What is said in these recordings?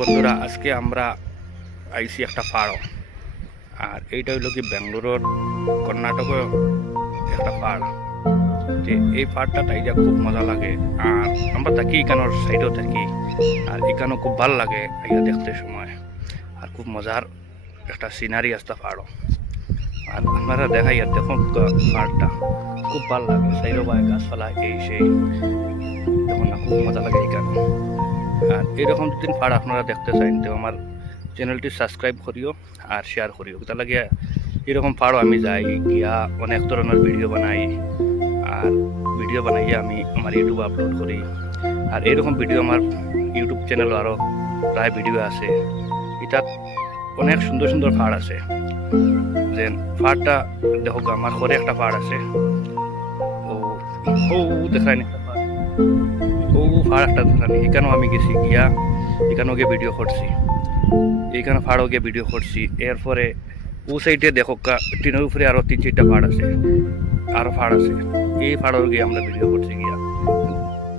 বন্ধুরা, আজকে আমরা আইছি একটা পাহাড়। আর এইটা হইল কি বেঙ্গালুরুর কর্ণাটকের একটা পাহাড়। যে এই পাহাড়টা তাইজা খুব মজা লাগে। আর আমরা থাকি এখানোর সাইডেও থাকি, আর এখানেও খুব ভাল লাগে আইয়া দেখতে সময়। আর খুব মজার একটা সিনারি আসতে পাহাড়। আর আপনারা দেখাই আর দেখুন পাহাড়টা খুব ভাল লাগে। সাইডও বাই গাছপালা এই সেই, দেখুন না খুব মজা লাগে এখানে। আর এরকম যদি পাহাড় আপনারা দেখতে চান তো আমার চ্যানেলটি সাবস্ক্রাইব করিও আর শেয়ার করিও। তার লাগে এরকম পাহাড়ও আমি যাই গিয়া অনেক ধরনের ভিডিও বানাই। আর ভিডিও বানাইয়া আমি আমার ইউটিউবে আপলোড করি। আর এরকম ভিডিও আমার ইউটিউব চ্যানেলও আরও প্রায় ভিডিও আছে। এটা অনেক সুন্দর সুন্দর পাহাড় আছে। যে পাহাড়টা দেখো আমার ঘরে একটা পাহাড় আছে, ও ও দেখায়নি ও পাহাড় একটা দেখানি। এখানেও আমি গেছি গিয়া এখানেও গিয়ে ভিডিও করছি, এইখানে পাহাড়ও গিয়ে ভিডিও করছি। এরপরে ও সাইডে দেখো টিনের উপরে আরও 3-4টা পাহাড় আছে, আরও পাহাড় আছে। এই পাহাড়ও গিয়ে আমরা ভিডিও করছি গিয়া।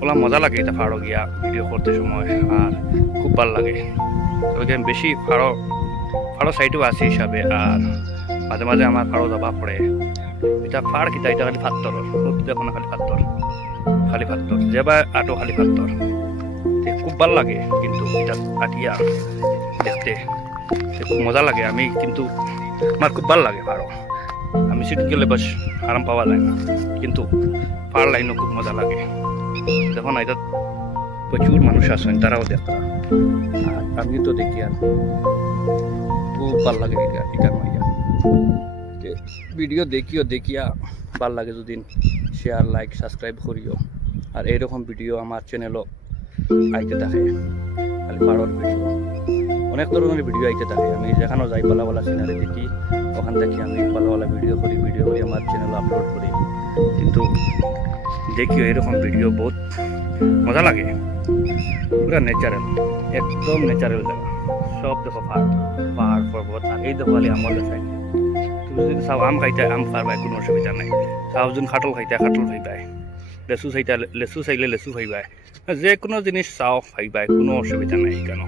ওলা মজা লাগে এটা পাহাড়ও গিয়া ভিডিও করতে সময়, আর খুব ভালো লাগে। তবে আমি বেশি পাহাড় সাইডেও আছি হিসাবে। আর মাঝে মাঝে আমার পাহাড়ও যাবা পড়ে। এটা পাহাড় কিতা, এটা খালি পাথর দেখো না, খালি পাথর খালি পাথর যেবা আটো খালি পাথর। খুব ভালো লাগে কিন্তু এটা আটিয়া দেখতে খুব মজা লাগে। আমি কিন্তু আমার খুব ভালো লাগে পাহাড়। আমি সিট গেলে বাস আরাম পাওয়া যায় না, কিন্তু পাহাড় লাইনও খুব মজা লাগে। দেখো না, এটা প্রচুর মানুষ আসেন, তারাও দেখা। আর আমি তো দেখি আর খুব ভালো লাগে এখানে ভিডিও দেখিয়া ভাল লাগে। যদি শেয়ার লাইক সাবস্ক্রাইব করিও। আর এইরকম ভিডিও আমার চ্যানেলও আইতে থাকে, খালি পাহাড়ের ভিডিও অনেক ধরনের ভিডিও আইতে থাকে। আমি যেখানেও যাই ভালো ভালো সিনারি দেখি, ওখান থেকে আমি ভালো ভালো ভিডিও করি আমার চ্যানেলে আপলোড করি। কিন্তু দেখিও এরকম ভিডিও বহুত মজা লাগে। পুরো ন্যাচারাল, একদম ন্যাচারাল জায়গা। সব দেখো পাহাড় পর্বত। আর এই দেখো খালি আমার দেখায়। তুমি যদি চাও আম খাইতে আম পারবাই, কোনো অসুবিধা নাই। চাও যদি খাটল খাইতে খাটল খাইবাই, লেচু চাইলে লেচু খাইবাই, যে কোনো জিনিস চাও খাইবাই, কোনো অসুবিধা নাই কেন।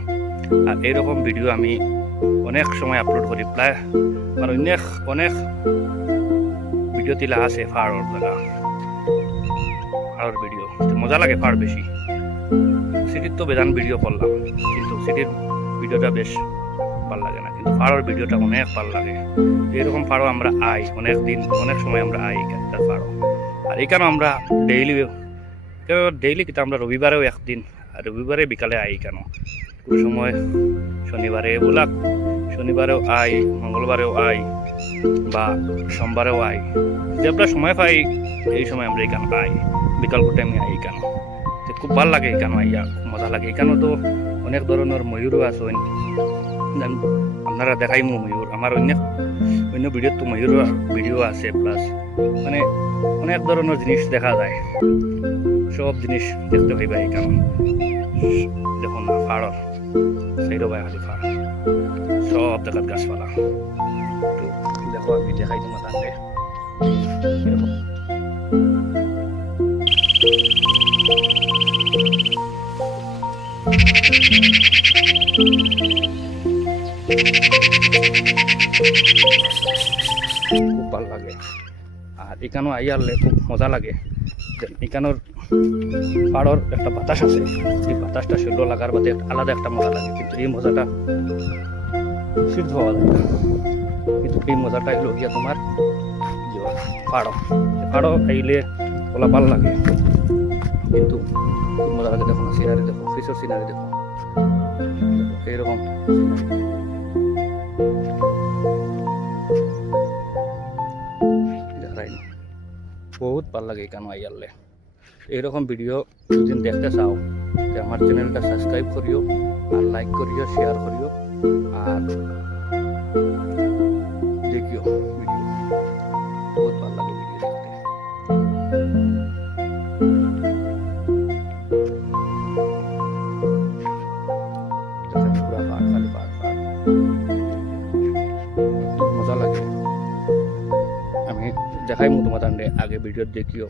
আর এইরকম ভিডিও আমি অনেক সময় আপলোড করি। প্রায় আমার অনেক ভিডিও তিলা আছে পাহাড়ের জায়গা, পাহাড়ের ভিডিও মজা লাগে। পাহাড় বেশি সিটির তো বেদান ভিডিও করলাম, কিন্তু সিটির ভিডিওটা বেশ ভাল লাগে না, কিন্তু পাহাড়ের ভিডিওটা অনেক ভাল লাগে। এরকম পাহাড়ও আমরা আই অনেক দিন, অনেক সময় আমরা আই এখানকার পাহাড়। আর এখানেও আমরা ডেইলি কিন্তু আমরা রবিবারেও একদিন, আর রবিবারে বিকালে আই কেন। কোনো সময় শনিবারেও আই, মঙ্গলবারেও আই, বা সোমবারেও আই। যে আমরা সময় পাই এই সময় আমরা এখানে আই, বিকাল টাইমে আই কেন। খুব ভাল লাগে এখানে আইয়া, মজা লাগে। এখানেও তো অনেক ধরনের ময়ূরও আছে, আপনারা দেখাই ময়ূর। আমার অন্য ভিডিওত তো ময়ূর ভিডিও আছে। প্লাস মানে অনেক ধরনের জিনিস দেখা যায়, সব জিনিস দেখতে পাইবা এখানে। দেখুন না পাহাড়ের সাইডও ভাই খালি পাহাড়, সব জায়গার গাছপালা। তো দেখো আমি দেখাই তোমার তাহলে এরকম। খুব ভালো লাগে। আর এখানেও আইয়ারলে খুব মজা লাগে। এখানোর পাহাড়ের একটা বাতাস আছে, এই বাতাসটা শরীর লাগার বাদে আলাদা একটা মজা লাগে। কিন্তু এই মজাটা সিদ্ধ হওয়া যায় না। কিন্তু এই মজাটা এলো গিয়া তোমার পাহাড় আইলে ওলা ভালো লাগে। কিন্তু খুব মজা লাগে। দেখো না সিনারি দেখো, ফিসের সিনারি দেখো, এইরকম বহুত ভাল লাগে কেন আইয়ারলে। এইরকম ভিডিও যদি দেখতে চাও তো আমার চ্যানেলটা সাবস্ক্রাইব করিও, আর লাইক করিও, শেয়ার করিও, আর দেখিও ভিডিও। বহুত ভাল লাগে ভিডিও দেখতে। পুরা পাহাড়, খালি পাহাড়, খুব মজা লাগে। আমি দেখাই তোমার আগে ভিডিও দেখিও।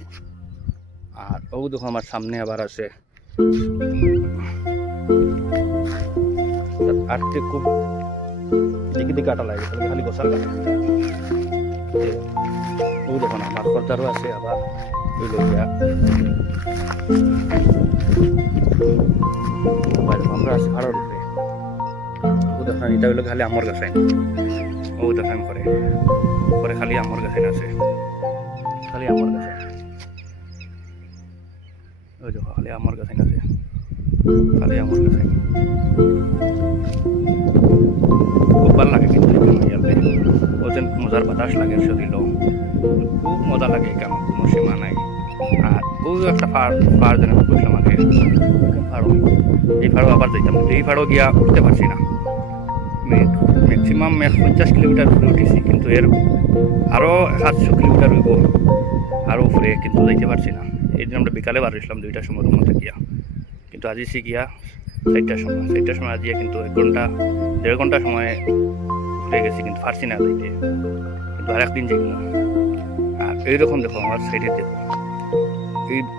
আর ও দেখো আমার সামনে আবার আছে আটতে খুব দিকে দিকে কাটা লাগে খালি খালি গোসার কাটা ও দেখো না আমার খরচারও আছে আবার ওই লইয়া আমরা আছি ভাড়ার উপরে ও দেখেন এটা হইলো খালি আমার কাছে ও দেখেন করে পরে খালি আমার কাছে আছে খালি আমার কাছে ওই দেখো খালি আমার কাছে আছে খালি আমার কাছে খুব ভালো লাগে কিন্তু ও যেন মজার বাতাস লাগে শরীরও খুব মজা লাগে কেমন কোনো সীমা নাই আর ওই একটা পাড় যেন বুঝলাম আগে ফাড়ো এই ফাড়ো আবার যাইতাম এই ফাড়ো গিয়া উঠতে পারছি না ম্যাক্সিমাম 50 কিলোমিটার উপরে উঠেছি কিন্তু এর আরও 700 কিলোমিটার হইব আরও উপরে কিন্তু যাইতে পারছি না এই দিন আমরা বিকালে বার হয়েছিলাম 2টার সময় মধ্যে গিয়া কিন্তু আজি সে গিয়া 4টার সময় আজিয়া কিন্তু 1.5 ঘন্টা সময় উঠে গেছি কিন্তু পারছি না যাইতে কিন্তু আর একদিন যাই আর এইরকম দেখো আমার সাইডে দেখো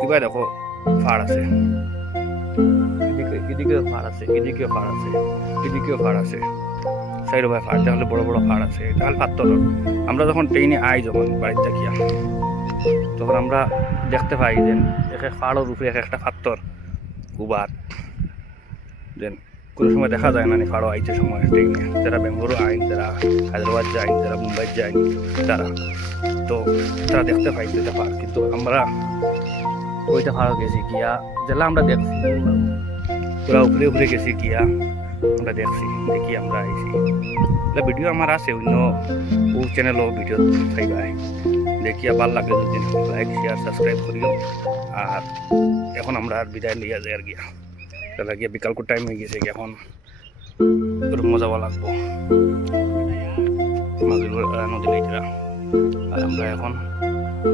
এবার দেখো ফাড় আছে এদিকেও ফাড় আছে এদিকেও ফাড় আছে এদিকেও ফাড় আছে সাইড ভাই ফাড় তাহলে বড় বড় ফাড় আছে তাহলে পাত্তর আমরা যখন ট্রেনে আই যখন বাড়িতে থাকিয়া তখন আমরা দেখতে পাই যে এক এক ফাড়ের উপরে এক একটা পাত্তর উবাদ দেন কোনো সময় দেখা যায় না ফাড়ো আইতে সময় ট্রেনে যারা বেঙ্গালুরু আইন যারা হায়দ্রাবাদ যায় যারা মুম্বাই যায় তারা তো তারা দেখতে পাই দুইটা ফাড় কিন্তু আমরা ওইটা ফাড়ো গেছি গিয়া যেলা আমরা দেখছি পুরা উপরে উপরে গেছি গিয়া আমরা দেখছি দেখি আমরা আইছি ভিডিও আমার আছে অন্য ও চ্যানেলও ভিডিও পাইবাই দেখিয়া ভাল লাগে যদি লাইক শেয়ার সাবস্ক্রাইব করিও আর এখন আমরা আর বিদায় লিয়া যাই আর গিয়া তাহলে গিয়া বিকালকুর টাইম হয়ে গেছে এখন মজাও লাগবো নদী লাইটরা আর আমরা এখন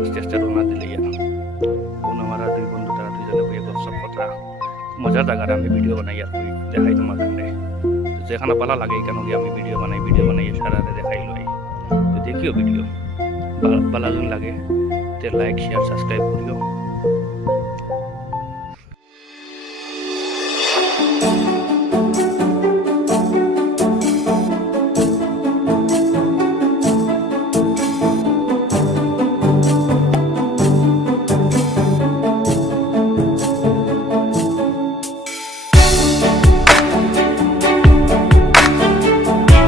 আস্তে আস্তে রওনা দিলে আমার দুই বন্ধু তারা দুইজনে বইয়ে গপসপ কথা মজার জায়গাটা আমি ভিডিও বানাই আর দেখাই তোমার সামনে যেখানে ভালো লাগে এখানে গিয়ে আমি ভিডিও বানাই সারা দেখাই লই তো দেখিও ভিডিও ভালো লাগে লাইক শেয়ার সাবস্ক্রাইব করিও